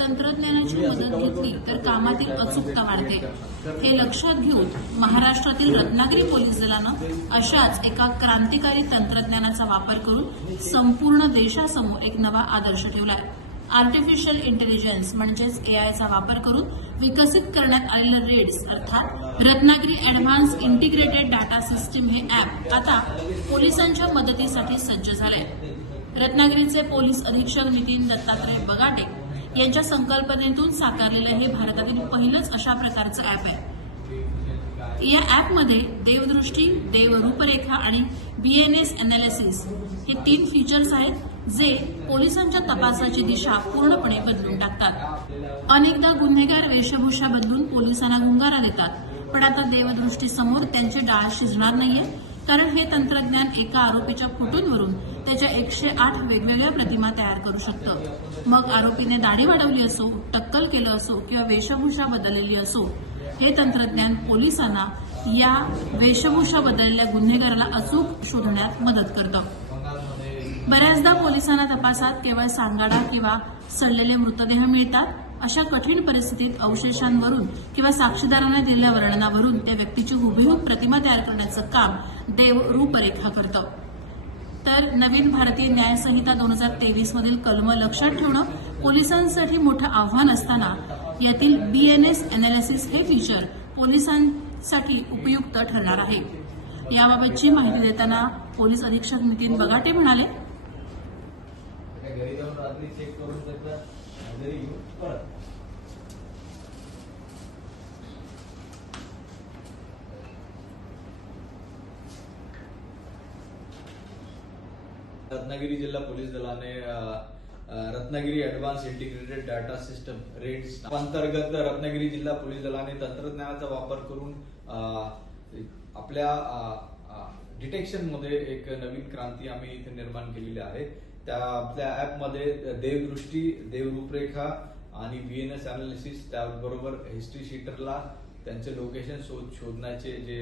तंत्रज्ञानाची मदत घेतली तर कामातील अचूकता वाढते। हे लक्षात घेऊन महाराष्ट्रातील रत्नागिरी पोलीस दलानं अशाच एका क्रांतिकारी तंत्रज्ञानाचा वापर करून संपूर्ण देशासमोर एक नवा आदर्श ठेवलाय। आर्टिफिशियल इंटेलिजन्स म्हणजेच एआयचा वापर करून विकसित करण्यात आलेलं रेड्स अर्थात Ratnagiri advanced integrated data system हे ॲप आता पोलिसांच्या मदतीसाठी सज्ज झाले। रत्नागिरीचे पोलीस अधीक्षक नितीन दत्तात्रय बगाटे यांच्या संकल्पनेतून साकारलेलं हे भारतातील पहिलंच अशा प्रकारचं ॲप आहे। या ॲपमध्ये देवदृष्टी, देवरूपरेखा आणि बीएनएस अनालिसिस हे 3 फीचर्स आहेत जे पोलिसांच्या तपासाची दिशा पूर्णपणे बदलून टाकतात। अनेकदा गुन्हेगार वेशभूषा बदलून पोलिसांना गुंगारा देतात, पण आता देवदृष्टी समोर त्यांचे डाळ शिजणार नाहीये, कारण हे तंत्रज्ञान एका आरोपीच्या फोटोंवरून त्याच्या 108 वेगवेगळ्या प्रतिमा तयार करू शकतं। मग आरोपीने दाढी वाढवली असो, टक्कल केलं असो किंवा वेशभूषा बदललेली असो, हे तंत्रज्ञान पोलिसांना या वेशभूषा बदललेल्या गुन्हेगाराला अचूक शोधण्यात मदत करतं। बऱ्याचदा पोलिसांना तपासात केवळ सांगाडा किंवा सडलेले मृतदेह मिळतात। अशा कठीण परिस्थितीत अवशेषांवरून किंवा साक्षीदारांना दिलेल्या वर्णनावरून त्या व्यक्तीची हुबेहूब प्रतिमा तयार करण्याचं काम देव रूपरेखा करतं। तर नवीन भारतीय न्याय संहिता 2023 मधील कलम लक्षात ठेवणं पोलिसांसाठी मोठं आव्हान असताना यातील बीएनएस अनालिसिस हे फीचर पोलिसांसाठी उपयुक्त ठरणार आहे। याबाबतची माहिती देताना पोलीस अधीक्षक नितीन बगाटे म्हणाले, रत्नागिरी जिल्हा पोलीस दलाने Ratnagiri advanced integrated data system RAIDS अंतर्गत रत्नागिरी जिल्हा पोलीस दलाने तंत्रज्ञानाचा वापर करून आपल्या डिटेक्शन मध्ये एक नवीन क्रांती आम्ही इथे निर्माण केलेली आहे। त्या आपल्या ॲपमध्ये देवदृष्टी, देवरूपरेखा आणि बीएनएस अनालिसिस, त्याबरोबर हिस्ट्री शीटरला त्यांचे लोकेशन शोधण्याचे जे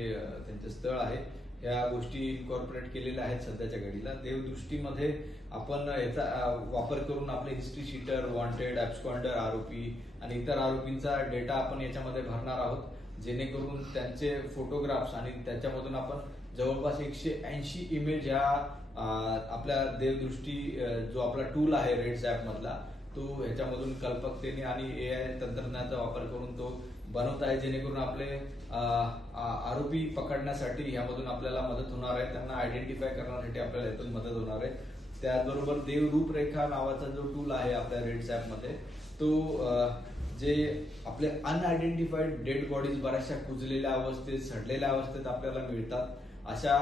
त्यांचे स्थळ आहे या गोष्टी इन्कॉर्पोरेट केलेल्या आहेत सध्याच्या घडीला। देवदृष्टीमध्ये आपण याचा वापर करून आपले हिस्ट्री शीटर, वॉन्टेड, ॲब्स्कॉन्डर आरोपी आणि इतर आरोपींचा डेटा आपण याच्यामध्ये भरणार आहोत, जेणेकरून त्यांचे फोटोग्राफ्स आणि त्याच्यामधून आपण जवळपास 180 इमेज ह्या आपल्या देवदृष्टी जो आपला टूल आहे रेड्स ॲप मधला तो ह्याच्यामधून कल्पकतेने आणि एआय तंत्रज्ञानाचा वापर करून तो बनवत आहे, जेणेकरून आपले आरोपी पकडण्यासाठी यामधून आपल्याला मदत होणार आहे, त्यांना आयडेंटिफाय करण्यासाठी आपल्याला यातून मदत होणार आहे। त्याचबरोबर देवरूपरेखा नावाचा जो टूल आहे आपल्या रेड्स ॲपमध्ये तो जे आपले अनआयडेंटिफाईड डेड बॉडीज बऱ्याचशा कुजलेल्या अवस्थेत, सडलेल्या अवस्थेत आपल्याला मिळतात, अशा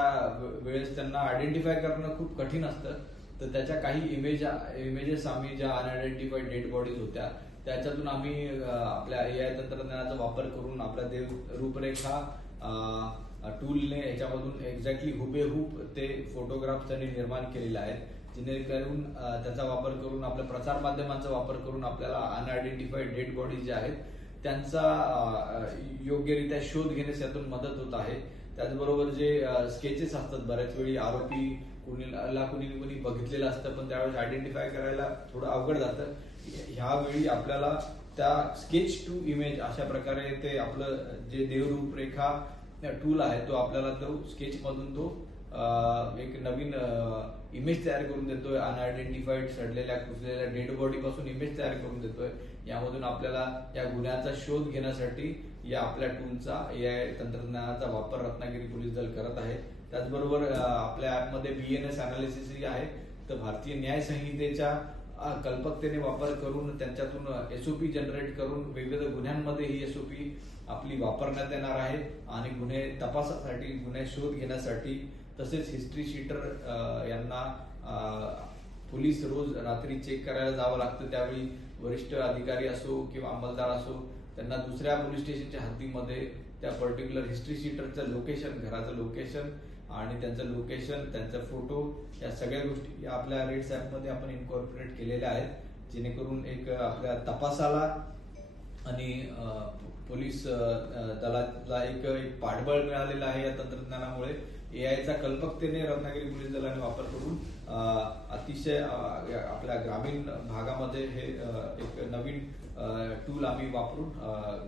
वेळेस त्यांना आयडेंटिफाय करणं खूप कठीण असतं। तर त्याच्या काही इमेजेस आम्ही ज्या अनआयडेंटिफाईड डेड बॉडीज होत्या त्याच्यातून आम्ही आपल्या एआय तंत्रज्ञानाचा वापर करून आपल्या देव रूपरेखा टूलने याच्यामधून एक्झॅक्टली हुबेहूब ते फोटोग्राफ्स त्यांनी निर्माण केलेले आहेत, जेणेकरून त्याचा वापर करून आपल्या प्रसार माध्यमांचा वापर करून आपल्याला अनआयडेंटिफाईड डेड बॉडीज ज्या आहेत त्यांचा योग्यरित्या शोध घेण्यास यातून मदत होत आहे। त्याचबरोबर जे स्केचेस असतात, बऱ्याच वेळी आरोपी कुणी बघितलेलं असतं पण त्यावेळेस आयडेंटिफाय करायला थोडं अवघड जातं। ह्यावेळी आपल्याला त्या स्केच टू इमेज अशा प्रकारे ते आपलं जे देवरूपरेखा टूल आहे तो आपल्याला तो स्केच मधून तो एक नवीन इमेज तयार करून देतोय, अनआयडेंटिफाईड सडलेल्या कुजलेल्या डेड बॉडी पासून इमेज तयार करून देतोय। यामधून आपल्याला या गुन्ह्याचा शोध घेण्यासाठी या आपल्या टूलचा एआय तंत्रज्ञानाचा वापर रत्नागिरी पोलीस दल करत आहे। त्याचबरोबर आपल्या ॲपमध्ये बीएनएस अनालिसिसही आहे। तर भारतीय न्याय संहितेच्या कल्पकतेने वापर करून त्यांच्यातून एसओपी जनरेट करून वेगवेगळ्या गुन्ह्यांमध्ये ही एसओपी आपली वापरण्यात येणार आहे आणि गुन्हे तपासासाठी, गुन्हे शोध घेण्यासाठी तसेच हिस्ट्री शीटर यांना पोलीस रोज रात्री चेक करायला जावं लागतं, त्यावेळी वरिष्ठ अधिकारी असो किंवा अंमलदार असो त्यांना दुसऱ्या पोलीस स्टेशनच्या हद्दीमध्ये त्या पर्टिक्युलर हिस्ट्री शीटरचं लोकेशन, घराचं लोकेशन आणि त्यांचं लोकेशन, त्यांचा फोटो या सगळ्या गोष्टी आपल्या रेड्स ॲपमध्ये आपण इन्कॉर्पोरेट केलेल्या आहेत, जेणेकरून एक आपल्या तपासाला आणि पोलीस दलाला एक पाठबळ मिळालेलं आहे। या तंत्रज्ञानामुळे एआयचा कल्पकतेने रत्नागिरी पोलीस दलाने वापर करून अतिशय आपल्या ग्रामीण भागामध्ये हे एक नवीन टूल आम्ही वापरून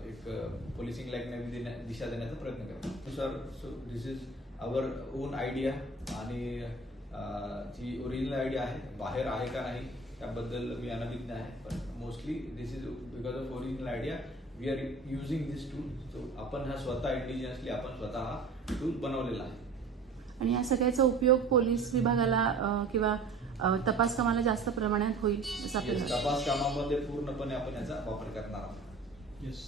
एक पोलिसिंगला एक नवी दिशा देण्याचा प्रयत्न करतो. Sir, so this is our own idea आणि जी ओरिजिनल आयडिया आहे बाहेर आहे का नाही त्याबद्दल मी अनभिज्ञ आहे, पण mostly this is because of original idea we are using this tool. So आपण हा स्वतः इंडिजिनसली आपण स्वतः हा टूल बनवलेला आहे. आणि या सगळ्याचा उपयोग पोलीस विभागाला किंवा तपास कामाला जास्त प्रमाणात होईल असं आपल्याला तपास कामामध्ये पूर्णपणे आपण याचा वापर करणार आहोत. येस.